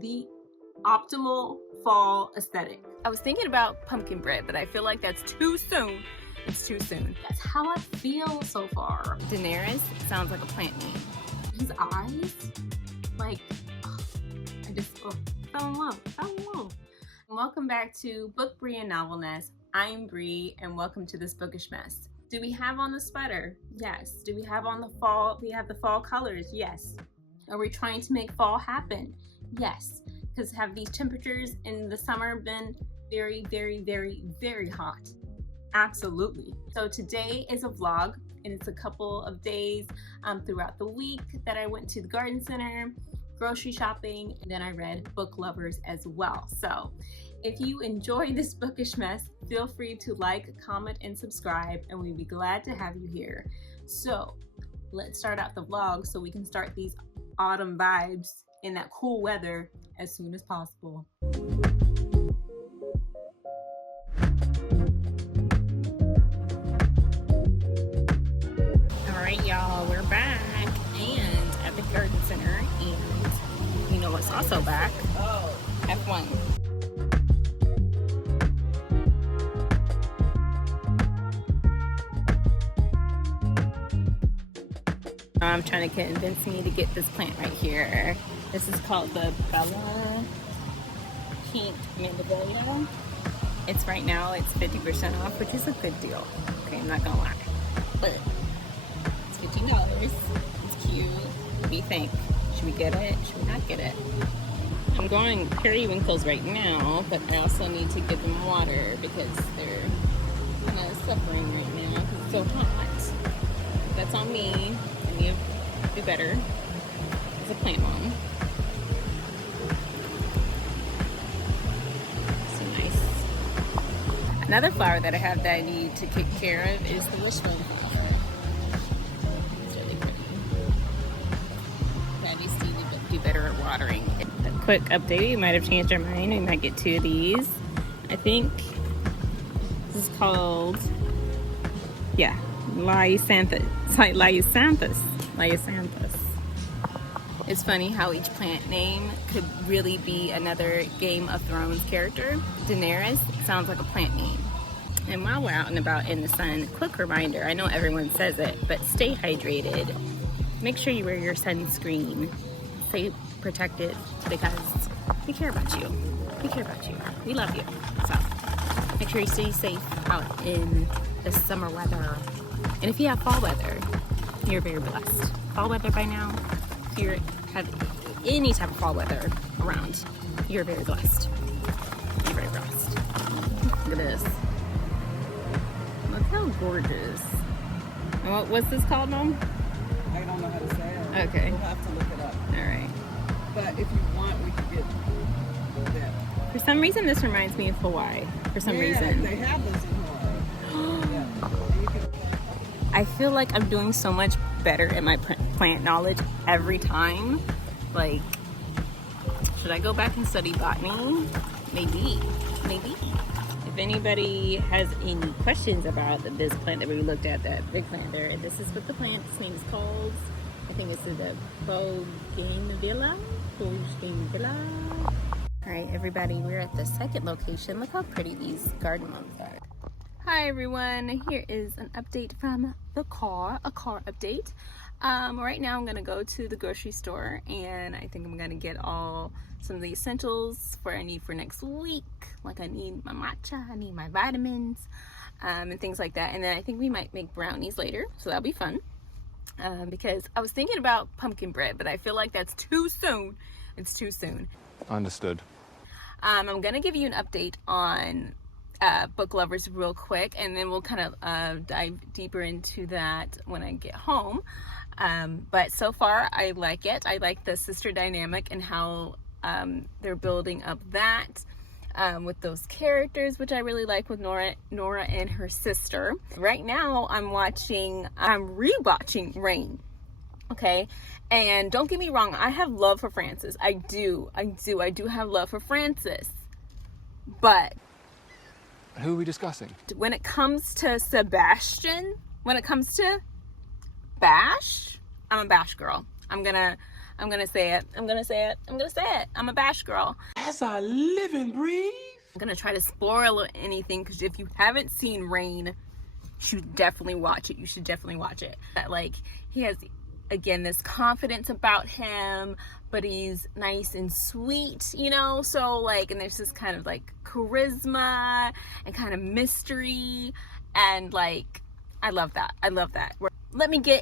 the optimal fall aesthetic. I was thinking about pumpkin bread, but I feel like that's too soon. It's too soon. That's how I feel so far. Daenerys sounds like a plant name. His eyes, like, I just fell in love. Welcome back to Book Bri and Novel Ness. I'm Bri, and welcome to this bookish mess. Do we have on the sweater? Yes. Do we have on the fall? We have the fall colors? Yes. Are we trying to make fall happen? Yes. Because have these temperatures in the summer been very, very, very, very hot? Absolutely. So today is a vlog, and it's a couple of days throughout the week that I went to the garden center, grocery shopping, and then I read Book Lovers as well. So if you enjoy this bookish mess, feel free to like, comment, and subscribe, and we'd be glad to have you here. So let's start out the vlog so we can start these autumn vibes in that cool weather as soon as possible. All right, y'all, we're back and at the garden center, and you know what's also back? F1. I'm trying to convince me to get this plant right here. This is called the Bella Pink Mandevilla. It's right now, it's 50% off, which is a good deal. Okay, I'm not gonna lie. But it's $15. It's cute. What do you think? Should we get it? Should we not get it? I'm growing periwinkles right now, but I also need to give them water because they're kind of suffering right now because it's so hot. That's on me. I need to do better as a plant mom. So nice. Another flower that I have that I need to take care of is the wishbone flower. It's really pretty. That needs to do better at watering. A quick update, we might have changed our mind. We might get two of these. I think this is called, yeah, Lysanthe. It's like Lysanthe. It's funny how each plant name could really be another Game of Thrones character. Daenerys sounds like a plant name. And while we're out and about in the sun, quick reminder, I know everyone says it, but stay hydrated. Make sure you wear your sunscreen. Stay protected because we care about you. We care about you. We love you. So make sure you stay safe out in the summer weather. And if you have fall weather, you're very blessed. Fall weather by now, if you have any type of fall weather around, you're very blessed. You're very blessed. Look at this. Look how gorgeous. And what's this called, Mom? I don't know how to say it. Okay. We'll have to look it up. All right. But if you want, we could get that. For some reason, this reminds me of Hawaii. For some reason. They have this in Hawaii. Yeah. I feel like I'm doing so much better at my plant knowledge every time. Like, should I go back and study botany? Maybe. If anybody has any questions about this plant that we looked at, that big plant there, and this is what the plant's name is called. I think it's the Bougainvillea. All right, everybody, we're at the second location. Look how pretty these garden moms are. Hi everyone, here is an update from the car, a car update. Right now I'm gonna go to the grocery store, and I think I'm gonna get some of the essentials I need for next week. Like I need my matcha, I need my vitamins, and things like that. And then I think we might make brownies later, so that'll be fun. Because I was thinking about pumpkin bread, but I feel like that's too soon. It's too soon. Understood. I'm gonna give you an update on Book Lovers real quick, and then we'll kind of dive deeper into that when I get home. But so far I like it. I like the sister dynamic and how they're building up that with those characters, which I really like, with Nora and her sister. Right now I'm rewatching Reign. Okay, and don't get me wrong, I have love for Frances. I do have love for Frances, but Who are we discussing? when it comes to Sebastian, when it comes to Bash, I'm a Bash girl. I'm gonna I'm gonna say it. I'm gonna say it. I'm gonna say it. I'm a bash girl. As I live and breathe. I'm gonna try to spoil anything because if you haven't seen Rain, you should definitely watch it. You should definitely watch it. That like he has again this confidence about him, but he's nice and sweet, you know. So like, and there's this kind of like charisma and kind of mystery, and like I love that. I love that. Let me go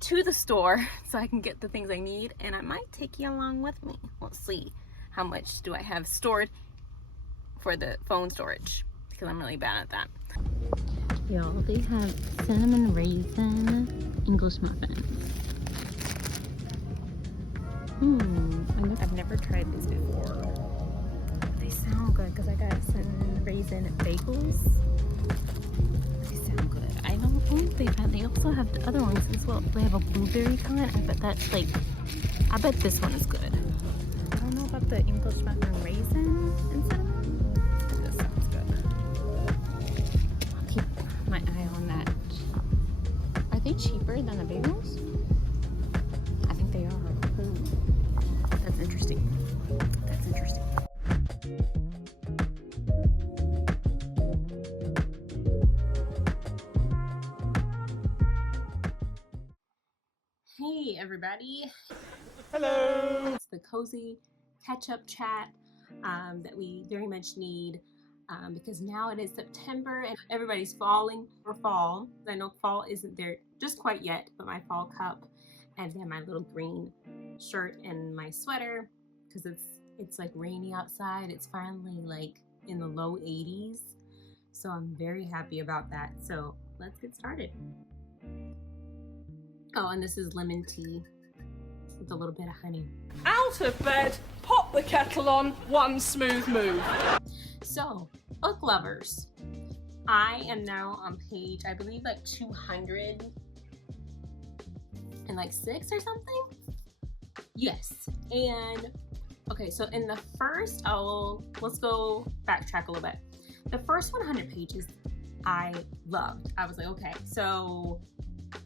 to the store so I can get the things I need, and I might take you along with me. We'll see how much do I have stored for the phone storage, because I'm really bad at that. Y'all, they have cinnamon raisin English muffins. I've never tried this before. They sound good because I got cinnamon raisin bagels. They sound good. I don't think they also have the other ones as well. They have a blueberry kind. I bet that's like, I bet this one is good. I don't know about the English muffin raisin and cinnamon. This sounds good. I'll keep my eye on that. Are they cheaper than the bagels? I think they are. Ooh. That's interesting. That's interesting. Hey everybody. Hello. It's the cozy catch-up chat that we very much need because now it is September and everybody's falling for fall. I know fall isn't there just quite yet, but my fall cup and then my little green shirt and my sweater because it's like rainy outside. It's finally like in the low 80s, so I'm very happy about that. So let's get started. Oh, and this is lemon tea with a little bit of honey. Out of bed, pop the kettle on, one smooth move. So, book lovers, I am now on page, I believe like 206 or something. Yes, and okay, so in the first, let's go backtrack a little bit. The first 100 pages I loved. I was like, okay, so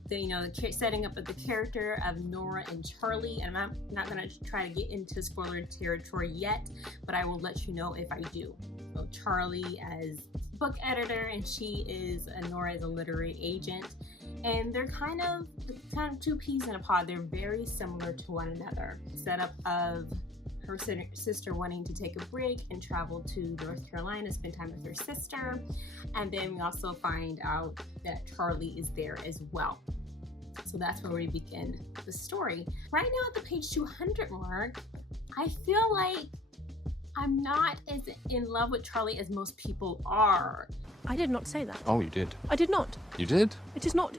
the setting up of the character of Nora and Charlie, and I'm not going to try to get into spoiler territory yet, but I will let you know if I do. So Charlie as book editor, and she is Nora as a literary agent, and they're kind of two peas in a pod. They're very similar to one another. Setup of her sister wanting to take a break and travel to North Carolina, spend time with her sister, and then we also find out that Charlie is there as well. So that's where we begin the story. Right now at the page 200 mark, I feel like I'm not as in love with Charlie as most people are. I did not say that. Oh, you did. I did not. You did? It is not.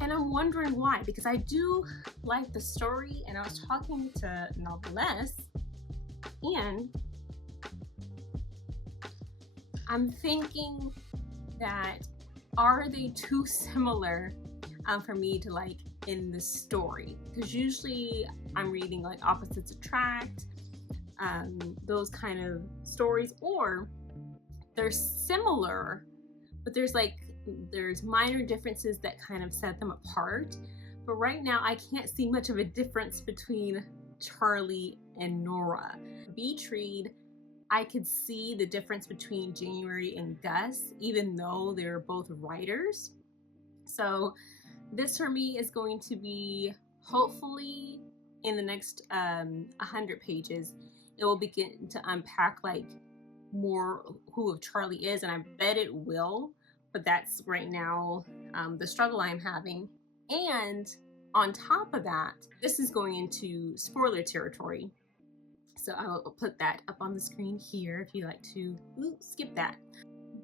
And I'm wondering why, because I do like the story, and I was talking to Novel Ness, and I'm thinking that are they too similar for me to like in the story? Because usually I'm reading like opposites attract, those kind of stories, or they're similar, but there's minor differences that kind of set them apart. But right now I can't see much of a difference between Charlie and Nora. Beach read, I could see the difference between January and Gus, even though they're both writers. So this for me is going to be, hopefully in the next 100 pages, it will begin to unpack like more who Charlie is, and I bet it will, but that's right now the struggle I'm having. And on top of that, this is going into spoiler territory, so I'll put that up on the screen here if you like to skip that.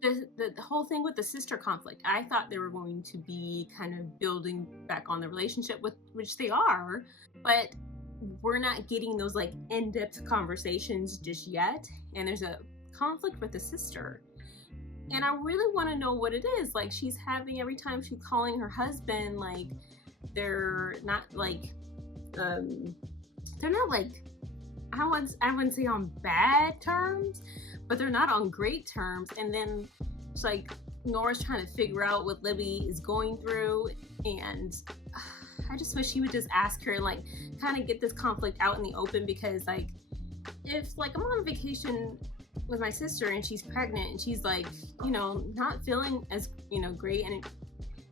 The whole thing with the sister conflict, I thought they were going to be kind of building back on the relationship, with which they are, but we're not getting those like in-depth conversations just yet, and there's a conflict with the sister, and I really want to know what it is. Like, she's having, every time she's calling her husband, like they're not like I wouldn't say on bad terms, but they're not on great terms. And then it's like Nora's trying to figure out what Libby is going through, and I just wish he would just ask her and like kind of get this conflict out in the open, because like if like I'm on vacation with my sister and she's pregnant and she's like, you know, not feeling as, you know, great, and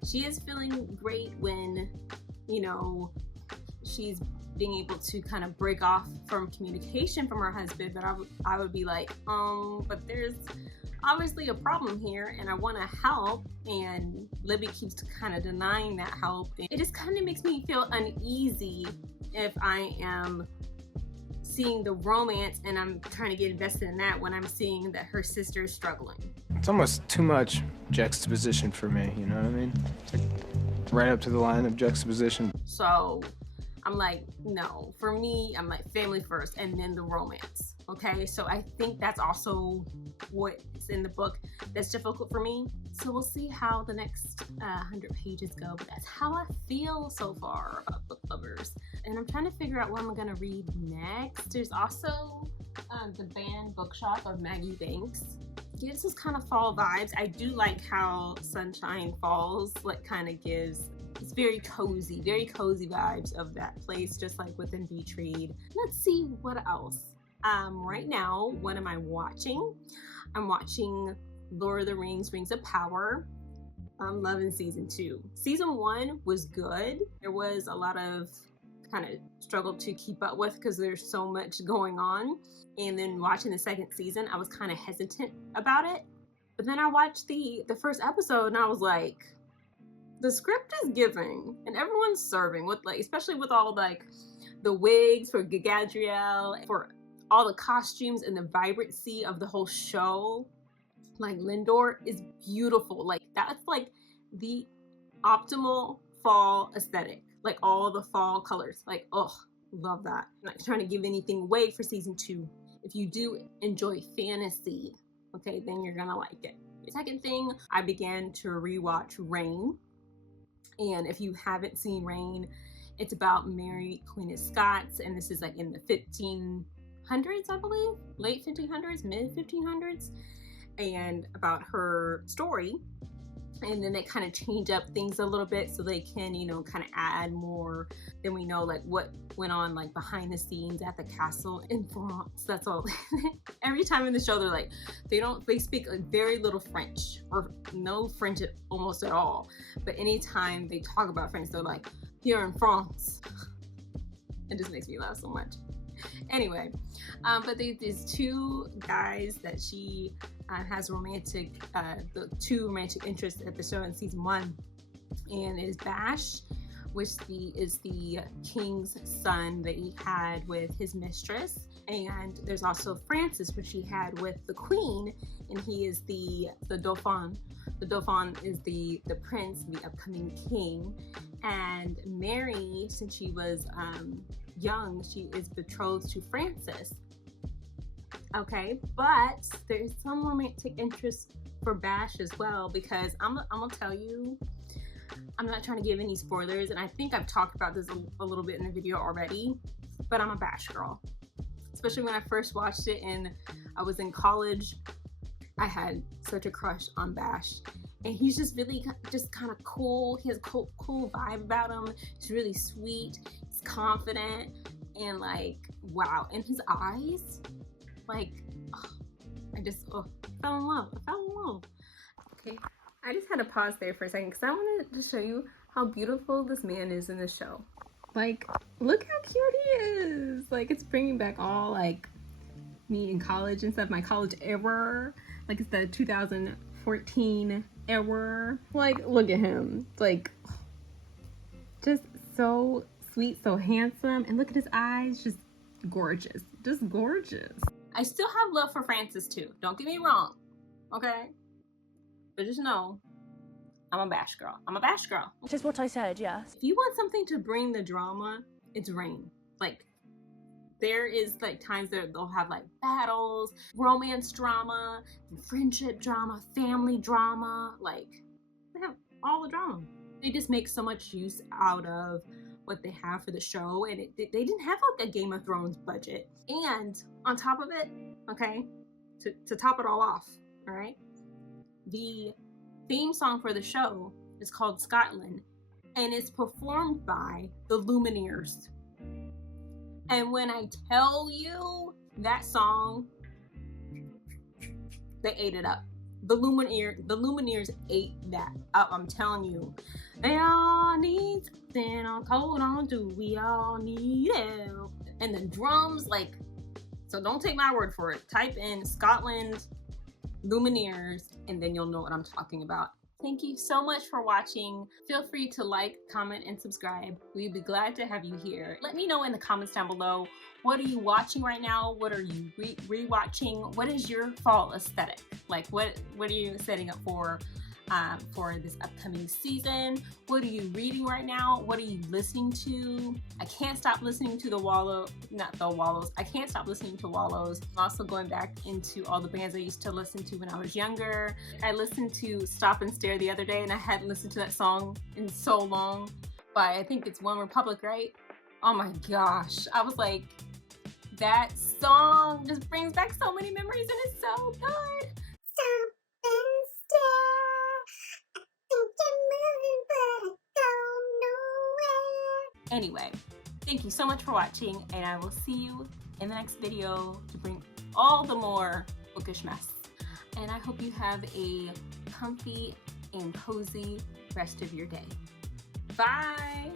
she is feeling great when, you know, she's being able to kind of break off from communication from her husband, but I would be like, but there's obviously a problem here and I want to help, and Libby keeps kind of denying that help. It just kind of makes me feel uneasy if I am seeing the romance and I'm trying to get invested in that when I'm seeing that her sister is struggling. It's almost too much juxtaposition for me, you know what I mean? It's like right up to the line of juxtaposition. So I'm like, no, for me, I'm like family first and then the romance. Okay, so I think that's also what's in the book that's difficult for me. So we'll see how the next 100 pages go, but that's how I feel so far about Book Lovers. And I'm trying to figure out what I'm gonna read next. There's also the Banned Bookshop of Maggie Banks. Gives us kind of fall vibes. I do like how Sunshine Falls like kind of gives, it's very cozy vibes of that place, just like within Beach Read. Let's see what else. Right now, what am I watching? I'm watching Lord of the Rings, Rings of Power. I'm loving season 2. Season 1 was good. There was a lot of kind of struggle to keep up with because there's so much going on. And then watching the second season, I was kind of hesitant about it. But then I watched the first episode and I was like, the script is giving and everyone's serving with like, especially with all like the wigs for Galadriel, for all the costumes and the vibrancy of the whole show. Like Lindor is beautiful. Like that's like the optimal fall aesthetic. Like all the fall colors. Like, oh, love that. I'm not trying to give anything away for season 2. If you do enjoy fantasy, okay, then you're gonna like it. The second thing, I began to rewatch Reign. And if you haven't seen Reign, it's about Mary, Queen of Scots, and this is like in the 1500s, I believe, late 1500s, mid 1500s, and about her story. And then they kind of change up things a little bit so they can, you know, kind of add more than we know, like what went on like behind the scenes at the castle in France. That's all. Every time in the show, they're like, they speak like very little French or no French almost at all. But anytime they talk about French, they're like, here in France. It just makes me laugh so much. Anyway, but there's two guys that she has romantic, the two romantic interests at the show in season 1, and it is Bash, which is the king's son that he had with his mistress, and there's also Francis, which he had with the queen, and he is the Dauphin. The Dauphin is the prince, the upcoming king, and Mary, since she was young, she is betrothed to Francis. Okay, but there's some romantic interest for Bash as well, because I'm gonna tell you, I'm not trying to give any spoilers, and I think I've talked about this a little bit in the video already, but I'm a Bash girl. Especially when I first watched it and I was in college, I had such a crush on Bash. And he's just really just kind of cool. He has a cool vibe about him. He's really sweet, he's confident, and like, wow. And his eyes, like, oh, I fell in love. Okay, I just had to pause there for a second because I wanted to show you how beautiful this man is in the show. Like, look how cute he is. Like, it's bringing back all like me in college and stuff, my college era. Like, it's the 2014 era. Like, look at him. Like, just so sweet, so handsome, and look at his eyes, just gorgeous. I still have love for Francis too, don't get me wrong, okay? But just know, I'm a Bash girl. Which is what I said, yes. If you want something to bring the drama, it's Reign. Like, there is like times that they'll have like battles, romance drama, friendship drama, family drama, like they have all the drama. They just make so much use out of what they have for the show, and they didn't have like a Game of Thrones budget. And on top of it, okay, to top it all off, all right, the theme song for the show is called Scotland, and it's performed by the Lumineers. And when I tell you that song, they ate it up. The Lumineers ate that up. I'm telling you, they all need something to hold on to. We all need help. And the drums, like, so don't take my word for it. Type in Scotland Lumineers, and then you'll know what I'm talking about. Thank you so much for watching. Feel free to like, comment, and subscribe. We'd be glad to have you here. Let me know in the comments down below, what are you watching right now? What are you re-watching? What is your fall aesthetic? Like, what are you setting up for this upcoming season? What are you reading right now? What are you listening to? I can't stop listening to I can't stop listening to Wallows. I'm also going back into all the bands I used to listen to when I was younger. I listened to Stop and Stare the other day, and I hadn't listened to that song in so long, but I think it's One Republic, right? Oh my gosh. I was like, that song just brings back so many memories, and it's so good. Stop and stare. I think you're moving, but I go nowhere. Anyway, thank you so much for watching, and I will see you in the next video to bring all the more bookish mess. And I hope you have a comfy and cozy rest of your day. Bye.